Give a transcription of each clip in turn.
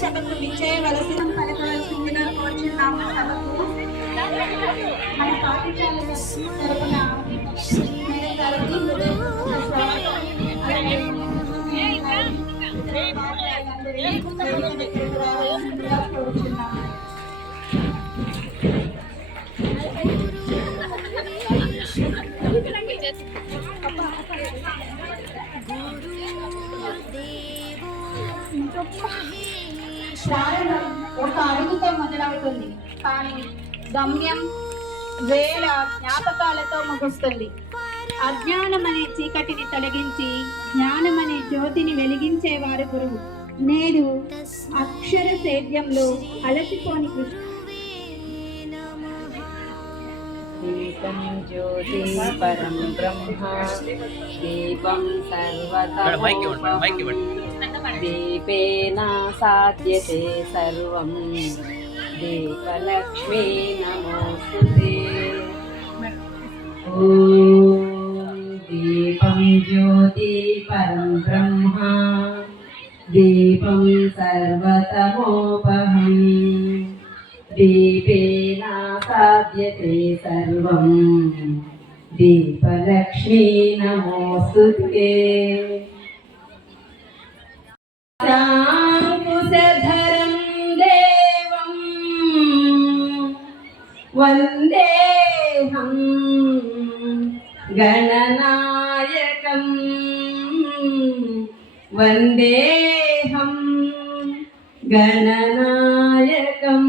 సభకు విచ్చేయవలసిన పలకవలసిందిగా కోరుచున్నాము. సభకు మన పాఠశాల తరపున కోరుచున్నాము. ప్రారంభం ఒక అడుగుతో మొదలవుతుంది, కానీ గమ్యం వేల జ్ఞాపకాలతో ముగుస్తుంది. అజ్ఞానం అనే చీకటిని తొలగించి జ్ఞానం అనే జ్యోతిని వెలిగించేవారు గురువు. నేడు అక్షర సేద్యంలో అలసిపోని కృష్ణ దీపం జ్యోతి పరం బ్రహ్మ దీపం సర్వతమోపహం దీపేన సాధ్యతే సర్వం దీపలక్ష్మీ నమోస్తుతే. ఓం దీపం జ్యోతి పరం బ్రహ్మ దీపం సర్వతమోపహం దీపేన సాధ్యతే సర్వం దీపలక్ష్మీ నమోస్తుతే. శాంకుశధరం దేవం వందేహం గణనాయకం వందేహం గణనాయకం.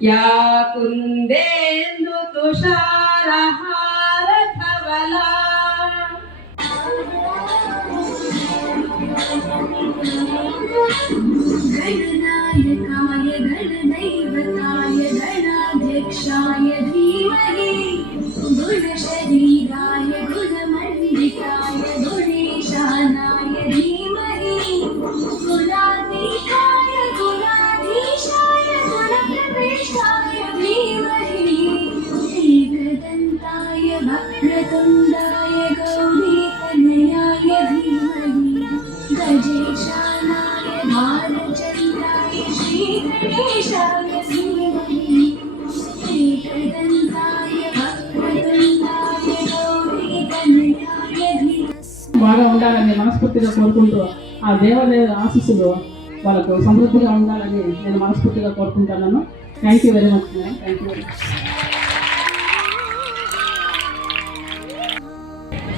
యా కుందేందు తుషారహార ధవలా गणनायकाय गणदैवताय गणाध्यक्षाय धीमहि गुणशरीराय गुणमण्डिताय गुणेशानाय धीमहि गुणातीताय गुणाधीशाय गुणप्रविष्टाय धीमहि एकदन्ताय वक्रतुण्डाय गौरीतनयाय धीमहि गजेशानाय भालचन्द्राय श्रीगणेशाय धीमहि एकदन्ताय वक्रतुण्डाय गौरीतनयाय धीमहि. బాగా ఉండాలని మనస్ఫూర్తిగా కోరుకుంటూ ఆ దేవదేవుల ఆశీస్సులు వాళ్ళకు సమృద్ధిగా ఉండాలని నేను మనస్ఫూర్తిగా కోరుకుంటున్నాను. Thank you very much madam. Thank you very much.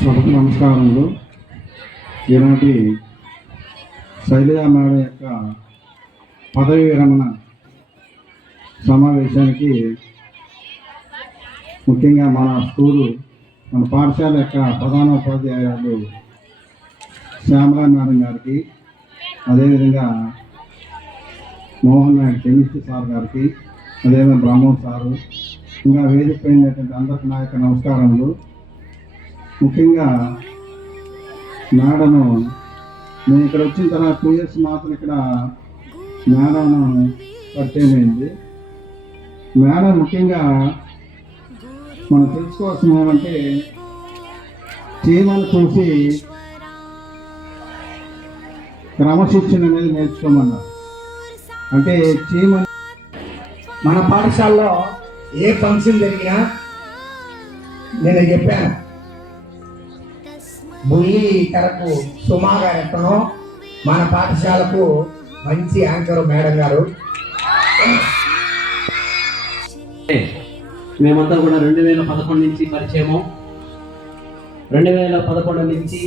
సభకు నమస్కారములు. ఈనాటి శైలజ మేడం యొక్క పదవి విరమణ సమావేశానికి ముఖ్యంగా మన స్కూలు మన పాఠశాల యొక్క ప్రధానోపాధ్యాయులు శ్యామలా మేడం గారికి, అదేవిధంగా మోహన్ నాయుడు కెమిస్ట్రీ సార్ గారికి, అదేవిధంగా బ్రహ్మం సారు, ఇంకా వేదిక పైనటువంటి అందరికి నా యొక్క నమస్కారములు. ముఖ్యంగా మేడను నేను ఇక్కడ వచ్చిన తర్వాత 2 years మాత్రం ఇక్కడ మేడను పరిచయం అయింది. మేడం ముఖ్యంగా మనం తెలుసుకోవాల్సిన ఏమంటే చీమను చూసి క్రమశిక్షణ అనేది నేర్చుకోమన్నారు. అంటే చీమ మన పాఠశాలలో ఏ ఫంక్షన్ జరిగినా నేను చెప్పాను, బుల్లి తెరకు సుమా గారు ఎక్కనో మన పాఠశాలకు మంచి యాంకర్ మేడం గారు. మేమంతా కూడా 2011 నుంచి పరిచయము. 2011 నుంచి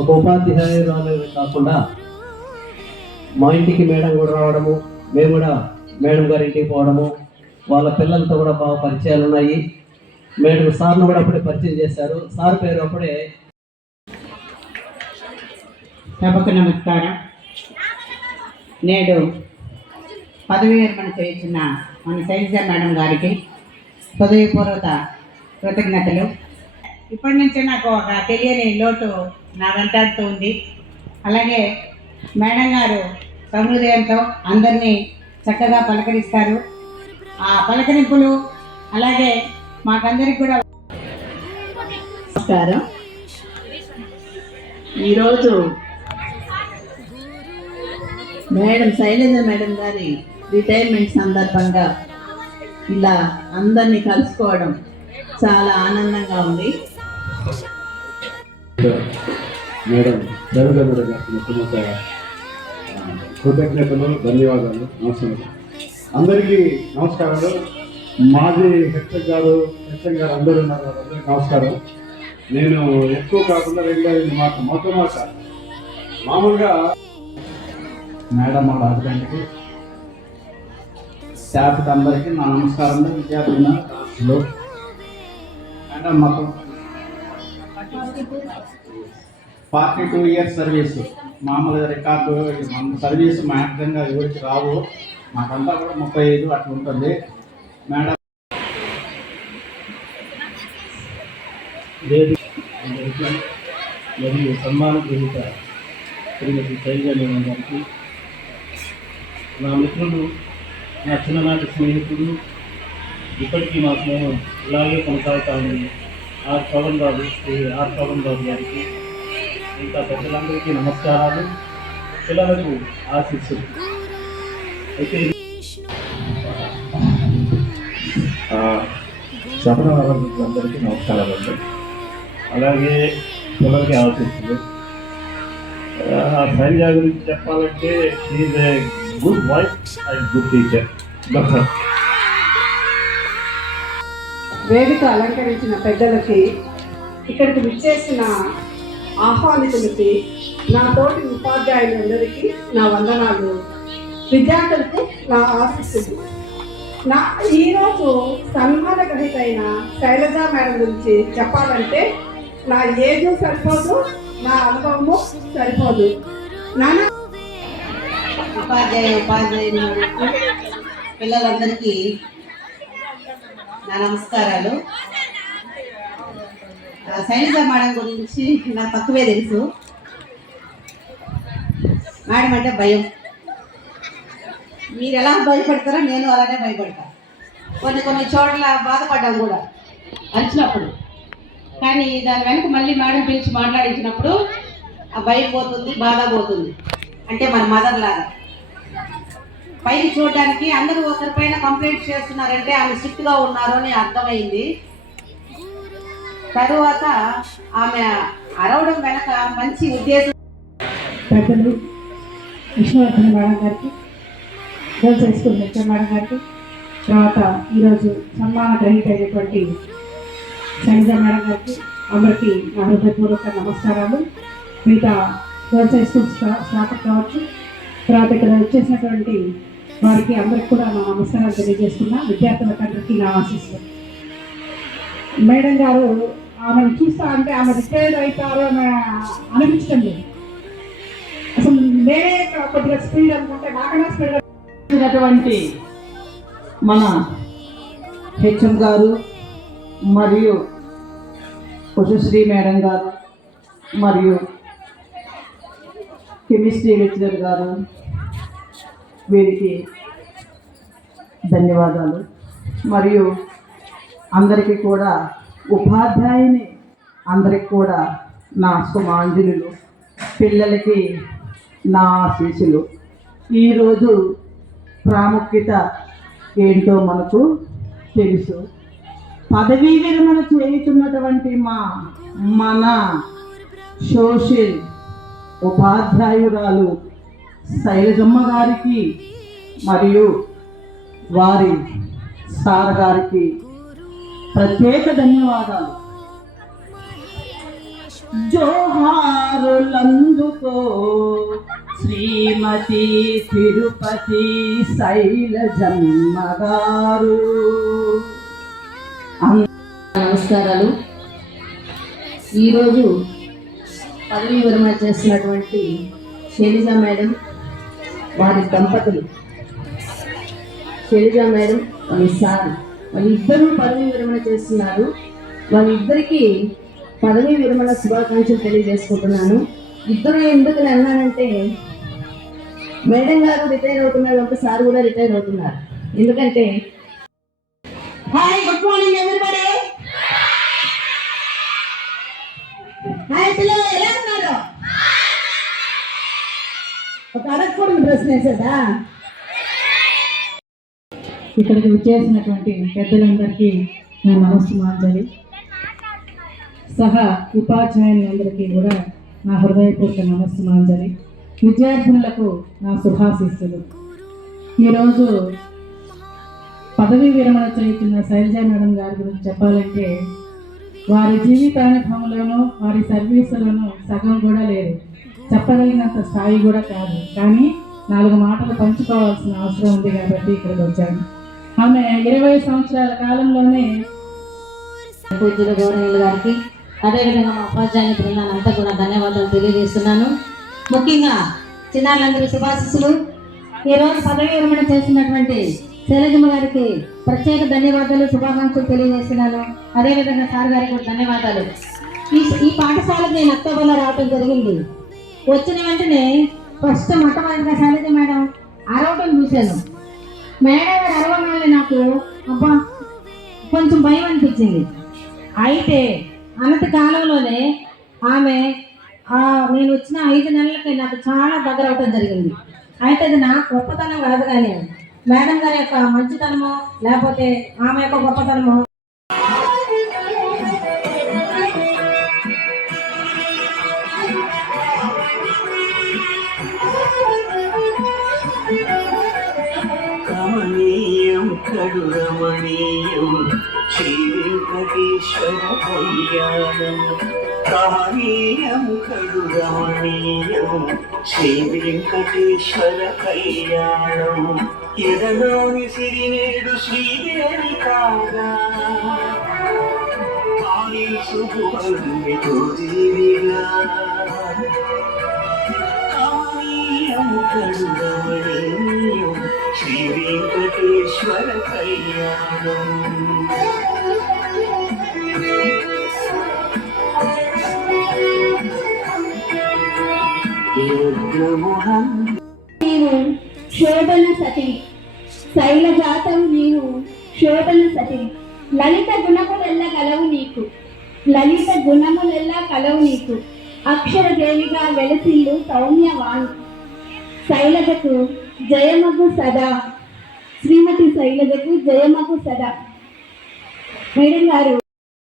ఒక ఉపాధ్యాయురాలు కాకుండా మా ఇంటికి మేడం కూడా రావడము, మేము కూడా మేడం గారి ఇంటికి పోవడము, వాళ్ళ పిల్లలతో కూడా బాగా పరిచయాలు ఉన్నాయి. మేడం సార్ను కూడా అప్పుడే పరిచయం చేశారు. సార్ పేరు అప్పుడే. సభకు నమస్కారం. నేడు పదవి విరమణ చేయించిన మన శైలజ మేడం గారికి హృదయపూర్వక కృతజ్ఞతలు. ఇప్పటి నుంచి నాకు ఒక తెలియని లోటు నా వెంటాడుతూ ఉంది. అలాగే మేడం గారు సహృదయంతో అందరినీ చక్కగా పలకరిస్తారు. ఆ పలకరింపులు అలాగే మాకందరికి కూడా నమస్కారం. ఈరోజు మేడం శైలజ మేడం గారి రిటైర్మెంట్ సందర్భంగా ఇలా అందరినీ కలుసుకోవడం చాలా ఆనందంగా ఉంది. మేడం శైలజ మేడం గారికి మొట్టమొదట కృతజ్ఞతలు, ధన్యవాదాలు, నమస్కారం. అందరికీ నమస్కారాలు. మాజీ హెచ్ఎం గారు అందరూ ఉన్నారు, అందరికీ నమస్కారం. నేను ఎక్కువ కాకుండా రెండు మాట మొట్టమొదట మామూలుగా మేడం వాళ్ళ హస్బెండ్కి, స్టాఫ్కి అందరికీ నా నమస్కారం. విద్యార్థులు మేడం మాకు 42 ఇయర్స్ సర్వీస్, మామూలుగా రికార్డు మన సర్వీస్ మ్యాక్సిమంగా ఎవరికి రావు, మాకంతా కూడా 35 అట్లా ఉంటుంది. మేడం మరియు సన్మాన గ్రహీత శ్రీమతి శైలజ మేడం గారికి, నా మిత్రుడు, నా చిన్ననాటి స్నేహితుడు, ఇప్పటికీ మా స్నేహం ఇలాగే కొనసాగుతా ఉంది, ఆర్ పవన్ బాబు గారికి, ఇంకా పెద్దలందరికీ నమస్కారాలు, పిల్లలకు ఆశీస్సులు. అయితే శపథ అందరికీ నమస్కారాలు అండి. అలాగే పిల్లలకి ఆశీస్సులు. శైలజ గురించి చెప్పాలంటే she a good wife and good teacher. వేదిక అలంకరించిన పెద్దలకి, ఇక్కడికి విచ్చేసిన ఆహ్వానితులకి, నా తోటి ఉపాధ్యాయులందరికీ నా వందనాలు, విద్యార్థులకు నా ఆశీస్సులు. ఈరోజు సన్మాన గ్రహీత అయిన శైలజ మేడం గురించి చెప్పాలంటే నా ఏజు సరిపోదు, నా అనుభవము సరిపోదు. ఉపాధ్యాయులు పిల్లలందరికీ నా నమస్కారాలు. శైలజ మేడం గురించి నాకు తక్కువే తెలుసు. మేడం అంటే భయం. మీరు ఎలా భయపడతారో నేను అలానే భయపడతాను. కొన్ని చోట్ల బాధపడ్డాం కూడా అరిచినప్పుడు, కానీ దాని వెనక మళ్ళీ మేడం పిలిచి మాట్లాడించినప్పుడు ఆ భయం పోతుంది, బాధ పోతుంది. అంటే మన మదర్ లాగా పైకి చూడడానికి అందరూ ఒకరిపైన కంప్లైంట్ చేస్తున్నారంటే ఆమె స్ట్రిక్ట్గా ఉన్నారు అని అర్థమైంది. తరువాత ఆమె అరవడం వెనక మంచి ఉద్దేశం. పెద్దలు విష్ణువర్ధన మేడం గారికి, girls high school HM madam గారికి, తర్వాత ఈరోజు సన్మాన గ్రహీత అయినటువంటి శైలజ మేడం గారికి అందరికీ నా హృదయపూర్వక నమస్కారాలు. మిగతా గర్ల్స్ హై స్కూల్ స్టాఫ్ కావచ్చు, తర్వాత ఇక్కడ వచ్చేసినటువంటి వారికి అందరికి కూడా నా నమస్కారాలు తెలియజేస్తున్నా. విద్యార్థులకు అందరికీ నా ఆశీస్సులు. మేడం గారు ఆమెను చూస్తా అంటే ఆమె రిటైర్డ్ అవుతారు అని అనిపించడం లేదు. అసలు నేనే కొద్దిగా స్పీడ్ అనుకుంటే నాకన్నా స్పీడ్ ఉన్నటువంటి మన హెచ్ఎం గారు మరియు ఉషశ్రీ మేడం గారు మరియు కెమిస్ట్రీ లెక్చరర్ గారు, వీరికి ధన్యవాదాలు. మరియు అందరికీ కూడా ఉపాధ్యాయుని అందరికి కూడా నా శుభాంజలులు, పిల్లలకి నా ఆశీస్సులు. ఈరోజు ప్రాముఖ్యత ఏంటో మనకు తెలుసు. పదవీ విరమణ చేస్తున్నటువంటి మన సోషల్ ఉపాధ్యాయురాలు శైలజమ్మ గారికి మరియు వారి సార్ గారికి ప్రత్యేక ధన్యవాదాలు. జోహారులందుకో శ్రీమతి తిరుపతి శైలజమ్మ గారు. నమస్కారాలు. ఈరోజు పదవీ విరమణ చేస్తున్నటువంటి శైలజ మేడం, వారి దంపతులు శైలజ మేడం వాళ్ళ సార్, వాళ్ళిద్దరూ పదవీ విరమణ చేస్తున్నారు. వాళ్ళిద్దరికీ పదవీ విరమణ శుభాకాంక్షలు తెలియజేసుకుంటున్నాను. ఇద్దరు ఎందుకు అన్నానంటే, మేడం గారు రిటైర్ అవుతున్నారు కాబట్టి సార్ కూడా రిటైర్ అవుతున్నారు. ఎందుకంటే hi, good morning everybody. Hi పిల్లలు, ఎలా ఉన్నారు? ఒక అడగకూడదు ప్రశ్న. వేసేదా? ఇక్కడికి వచ్చేసినటువంటి పెద్దలందరికీ నా నమస్సుమాంజలి. సహా ఉపాధ్యాయులందరికీ కూడా నా హృదయపూర్వక నమస్సుమాంజలి. విద్యార్థులకు నా శుభాశీస్సులు. ఈరోజు పదవీ విరమణ చేస్తున్న శైలజ మేడం గారి గురించి చెప్పాలంటే వారి జీవితానుభవంలోనూ వారి సర్వీసులోనూ సగం కూడా లేదు, చెప్పగలిగినంత స్థాయి కూడా కాదు. కానీ 4 మాటలు పంచుకోవాల్సిన అవసరం ఉంది కాబట్టి ఇక్కడికి వచ్చాను. ఆమె 20 సంవత్సరాల కాలంలోనే పూజ్యుల గౌరవనీయులు గారికి అదేవిధంగా మా ఉపాధ్యాయుని బృందాన్ని అంతా కూడా ధన్యవాదాలు తెలియజేస్తున్నాను. ముఖ్యంగా చిన్నారులందరూ శుభాశిస్సులు. ఈరోజు పదవీ విరమణ చేసినటువంటి శైలజమ్మ గారికి ప్రత్యేక ధన్యవాదాలు, శుభాకాంక్షలు తెలియజేస్తున్నాను. అదేవిధంగా సార్ గారికి కూడా ధన్యవాదాలు. ఈ పాఠశాలకు నేను అక్టోబర్లో రావడం జరిగింది. వచ్చిన వెంటనే ఫస్ట్ మొట్టమొదటిగా శైలజ మేడం అరవటం చూశాను. మేడం గారు అరవగానే నాకు అబ్బా కొంచెం భయం అనిపించింది. అయితే అనతి కాలంలోనే ఆమె నేను వచ్చిన 5 నెలలకి నాకు చాలా దగ్గర అవటం జరిగింది. అయితే అది నా గొప్పతనం కాదు, కానీ మేడం గారి యొక్క మంచితనమో లేకపోతే ఆమె యొక్క గొప్పతనమో. కమనీయం కడు రమణీయం శ్రీ వెంకటేశ్వర కళ్యాణం. కమనీయం కడు రమణీయం శ్రీ వెంకటేశ్వర కళ్యాణం. ఎదలోని సిరినేడు శ్రీదేవి కాగా పాలి శుభుమితో జీవిగా. కమనీయం కడు రమణీయం శ్రీ వెంకటేశ్వర కళ్యాణం. నీవు శోభన సతి శైలజాతవు, నీవు శోభన సతి. లలిత గుణములెల్ల కలవు నీకు, లలిత గుణములెల్ల కలవు నీకు. అక్షర దేవిగా వెలసిల్లు సౌమ్యవాణి. శైలజకు జయమగు సదా, శ్రీమతి శైలజకు జయమగు సదా. మేడం గారు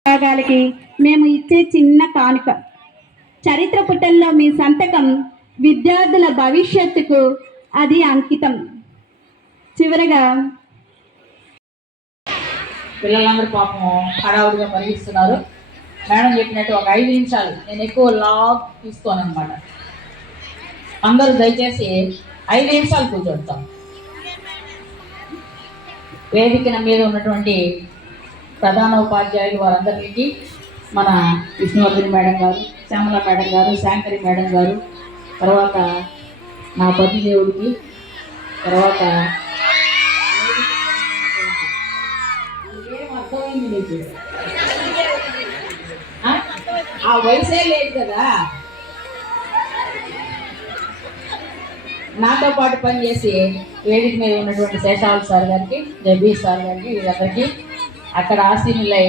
భాగాలకి మేము ఇచ్చే చిన్న కానుక. చరిత్ర పుటల్లో మీ సంతకం విద్యార్థుల భవిష్యత్తుకు అది అంకితం. చివరగా పిల్లలందరూ పాపం హడావుడిగా పరిగిస్తున్నారు. మేడం చెప్పినట్టు ఒక 5 నిమిషాలు, నేను ఎక్కువ లాగ్ తీసుకోను అనమాట. అందరూ దయచేసి 5 నిమిషాలు కూర్చోడతాం. వేదికన మీద ఉన్నటువంటి ప్రధాన ఉపాధ్యాయులు వారందరికీ, మన విష్ణువర్ధని మేడం గారు, శ్యామల మేడం గారు, శాంకరి మేడం గారు, తర్వాత నా పతిదేవుడికి, తర్వాత అర్థమైంది నీకు, ఆ వయసే లేదు కదా. నాతో పాటు పనిచేసి వేదిక మీద ఉన్నటువంటి శేషావళి సార్ గారికి, జబీర్ సార్ గారికి, వీళ్ళందరికీ, అక్కడ ఆశీనులై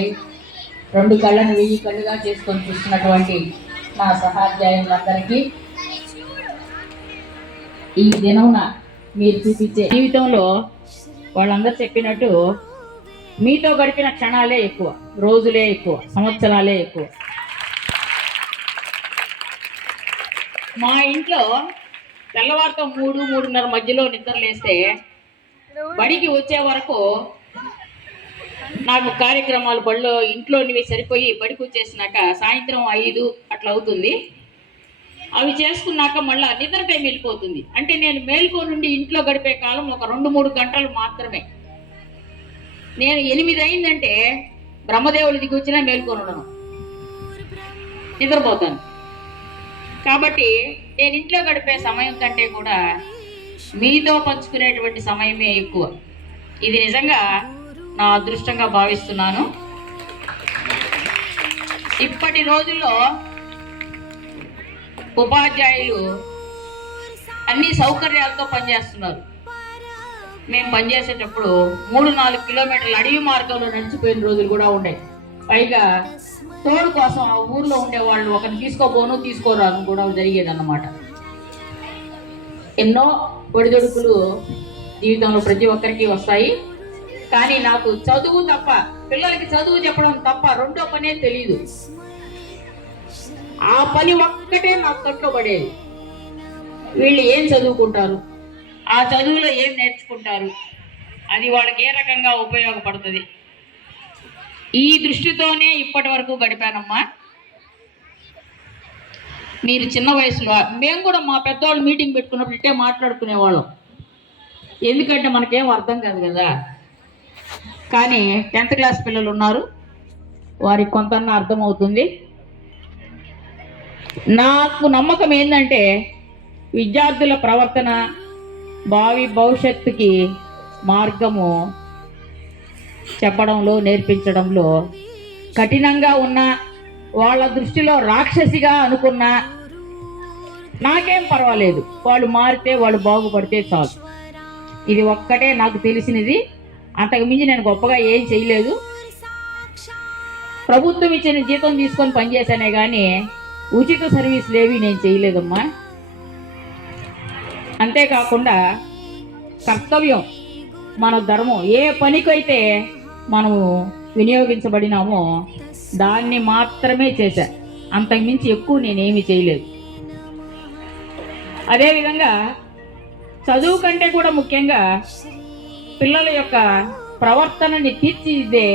2 కళ్ళను 1000 కళ్ళుగా చేసుకొని చూస్తున్నటువంటి నా సహాధ్యాయులందరికీ, ఈ దినమున మీరు చూపించే జీవితంలో వాళ్ళందరూ చెప్పినట్టు మీతో గడిపిన క్షణాలే ఎక్కువ, రోజులే ఎక్కువ, సంవత్సరాలే ఎక్కువ. మా ఇంట్లో తెల్లవారితో 3-3:30 మధ్యలో నిద్రలేస్తే బడికి వచ్చే వరకు నాకు కార్యక్రమాలు బడిలో ఇంట్లోనివి సరిపోయి బడికి వచ్చేసినాక సాయంత్రం 5 అట్లా అవుతుంది. అవి చేసుకున్నాక మళ్ళీ నిద్ర టైం వెళ్ళిపోతుంది. అంటే నేను మేల్కో నుండి ఇంట్లో గడిపే కాలం ఒక 2-3 గంటలు మాత్రమే. నేను 8 అయిందంటే బ్రహ్మదేవుడి దిగి వచ్చినా మేల్కొనడను, నిద్రపోతాను. కాబట్టి నేను ఇంట్లో గడిపే సమయం కంటే కూడా మీతో పంచుకునేటువంటి సమయమే ఎక్కువ. ఇది నిజంగా నా అదృష్టంగా భావిస్తున్నాను. ఇప్పటి రోజుల్లో ఉపాధ్యాయులు అన్ని సౌకర్యాలతో పనిచేస్తున్నారు. మేము పనిచేసేటప్పుడు 3-4 కిలోమీటర్ల అడవి మార్గంలో నడిచిపోయిన రోజులు కూడా ఉన్నాయి. పైగా తోడు కోసం ఆ ఊర్లో ఉండేవాళ్ళు ఒకరిని తీసుకోపోను తీసుకోరాను కూడా జరిగేదన్నమాట. ఎన్నో ఒడిదొడుకులు జీవితంలో ప్రతి ఒక్కరికి వస్తాయి. కానీ నాకు చదువు తప్ప, పిల్లలకి చదువు చెప్పడం తప్ప రెండో పనే తెలియదు. ఆ పని ఒక్కటే నాకు కంట్లో పడేది. వీళ్ళు ఏం చదువుకుంటారు, ఆ చదువులో ఏం నేర్చుకుంటారు, అది వాళ్ళకి ఏ రకంగా ఉపయోగపడుతుంది, ఈ దృష్టితోనే ఇప్పటి వరకు గడిపానమ్మా. మీరు చిన్న వయసులో, మేము కూడా మా పెద్దవాళ్ళు మీటింగ్ పెట్టుకున్నప్పుడు ఇట్టే మాట్లాడుకునేవాళ్ళం. ఎందుకంటే మనకేం అర్థం కాదు కదా. కానీ 10th క్లాస్ పిల్లలు ఉన్నారు, వారికి కొంతన్నా అర్థమవుతుంది. నాకు నమ్మకం ఏంటంటే విద్యార్థుల ప్రవర్తన భావి భవిష్యత్తుకి మార్గము చెప్పడంలో, నేర్పించడంలో కఠినంగా ఉన్న వాళ్ళ దృష్టిలో రాక్షసిగా అనుకున్నా నాకేం పర్వాలేదు, వాళ్ళు మారితే వాళ్ళు బాగుపడితే చాలు. ఇది ఒక్కటే నాకు తెలిసినది. అంతకు మించి నేను గొప్పగా ఏం చేయలేదు. ప్రభుత్వం ఇచ్చిన జీతం తీసుకొని పనిచేశానే కానీ ఉచిత సర్వీసులు ఏవి నేను చేయలేదమ్మా. అంతేకాకుండా కర్తవ్యం, మన ధర్మం, ఏ పనికైతే మనము వినియోగించబడినామో దాన్ని మాత్రమే చేశా. అంతకుమించి ఎక్కువ నేనేమి చేయలేదు. అదేవిధంగా చదువు కంటే కూడా ముఖ్యంగా పిల్లల యొక్క ప్రవర్తనని తీర్చిదిద్దే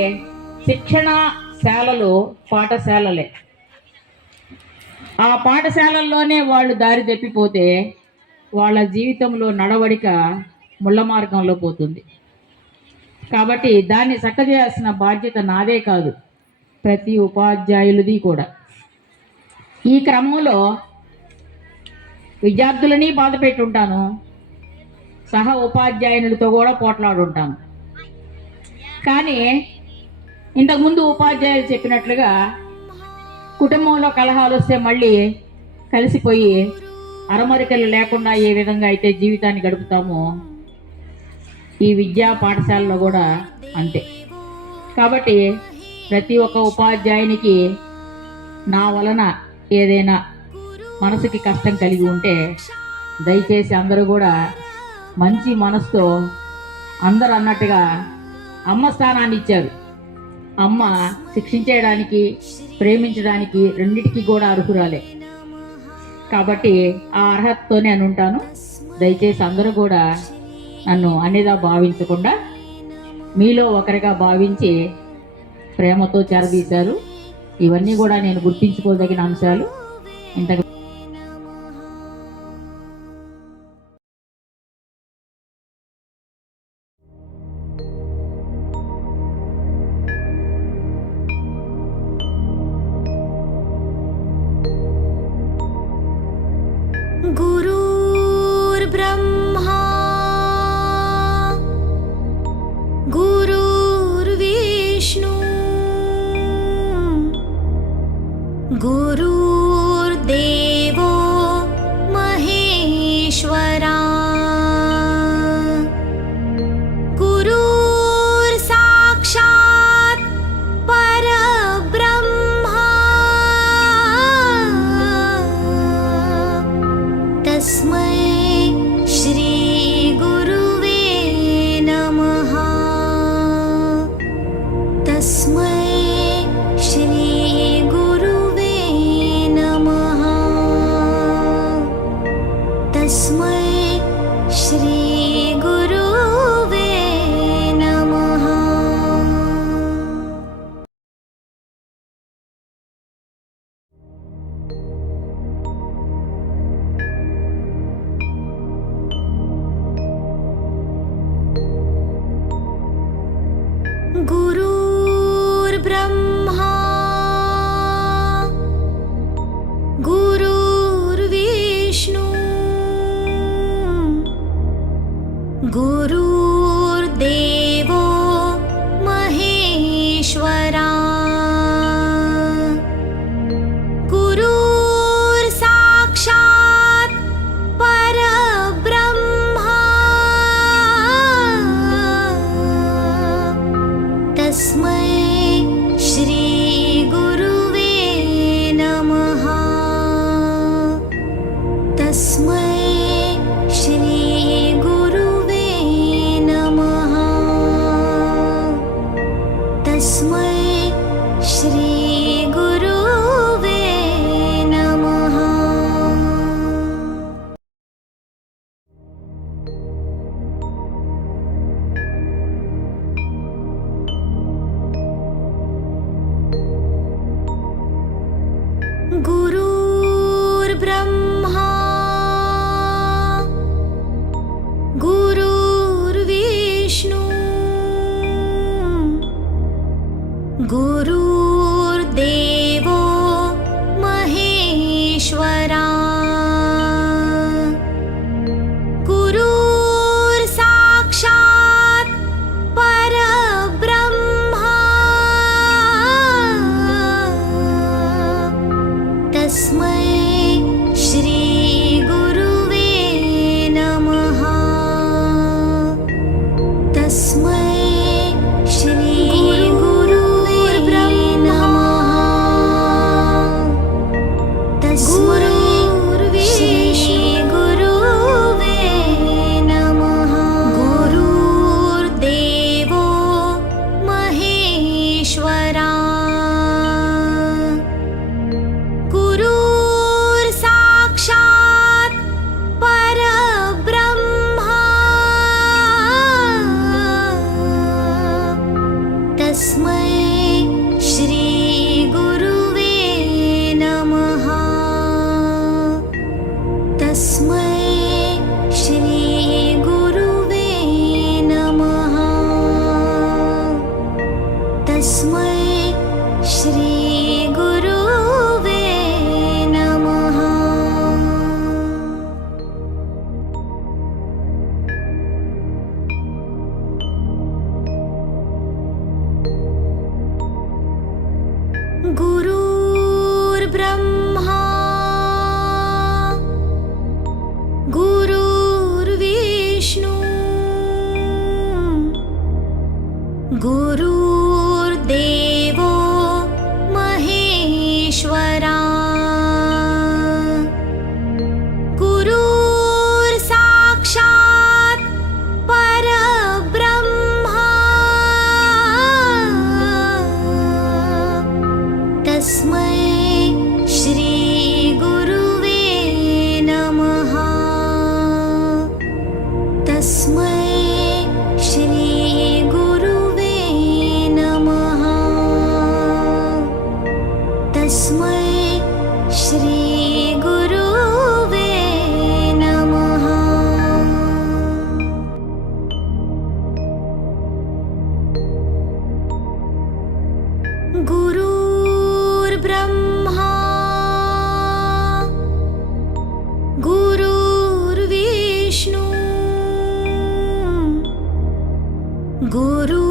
శిక్షణశాలలు పాఠశాలలే. ఆ పాఠశాలల్లోనే వాళ్ళు దారి తప్పిపోతే వాళ్ళ జీవితంలో నడవడిక ముళ్ళ మార్గంలో పోతుంది. కాబట్టి దాన్ని చక్కజేయాల్సిన బాధ్యత నాదే కాదు, ప్రతి ఉపాధ్యాయులది కూడా. ఈ క్రమంలో విద్యార్థులని బాధ పెట్టుంటాను, సహ ఉపాధ్యాయునితో కూడా పోట్లాడుంటాను. కానీ ఇంతకుముందు ఉపాధ్యాయులు చెప్పినట్లుగా కుటుంబంలో కలహాలు వస్తే మళ్ళీ కలిసిపోయి అరమరికలు లేకుండా ఏ విధంగా అయితే జీవితాన్ని గడుపుతామో ఈ విద్యా పాఠశాలలో కూడా అంతే. కాబట్టి ప్రతి ఒక్క ఉపాధ్యాయునికి నా వలన ఏదైనా మనసుకి కష్టం కలిగి ఉంటే దయచేసి అందరూ కూడా మంచి మనసుతో, అందరూ అన్నట్టుగా అమ్మ స్థానాన్ని ఇచ్చారు. అమ్మ శిక్షించేయడానికి, ప్రేమించడానికి రెండిటికి కూడా అర్హురాలే. కాబట్టి ఆ అర్హతతోనే అని ఉంటాను. దయచేసి అందరూ కూడా నన్ను అన్నిదా భావించకుండా మీలో ఒకరిగా భావించి ప్రేమతో చేరదీశారు. ఇవన్నీ కూడా నేను గుర్తించుకోదగిన అంశాలు. ఇంతకు गुरुर्ब्रह्मा गुरुर्विष्णु गुरुर्देवो महेश्वरा गुरुर्साक्षात् परब्रह्मा तस्मै श्री गुरुवे नमः। तस्मै श्री गुरुवे नमः। तस्मै श्रीगुरुवे नमः तस्मै श्रीगुरुवे नमः तस्मै श्रीगुरुवे नमः गुरुर्देवो महेश्वरा गुरुर्साक्षात् परब्रह्मा तस्मै श्रीगुरुवे नमः तस्मै श्रीगुरुवे नमः तस्मै श्रीगुरुवे नमः गुरुर्ब्रह्मा गुरुर्विष्णु गुरुर्देवो महेश्वरा गुरुर्साक्षात् परब्रह्मा तस्मै श्रीगुरुवे नमः तस्मै श्रीगुरुवे नमः तस्मै श्रीगुरुवे नमः गुरुर्ब्रह्मा गुरुर्विष्णु गुरु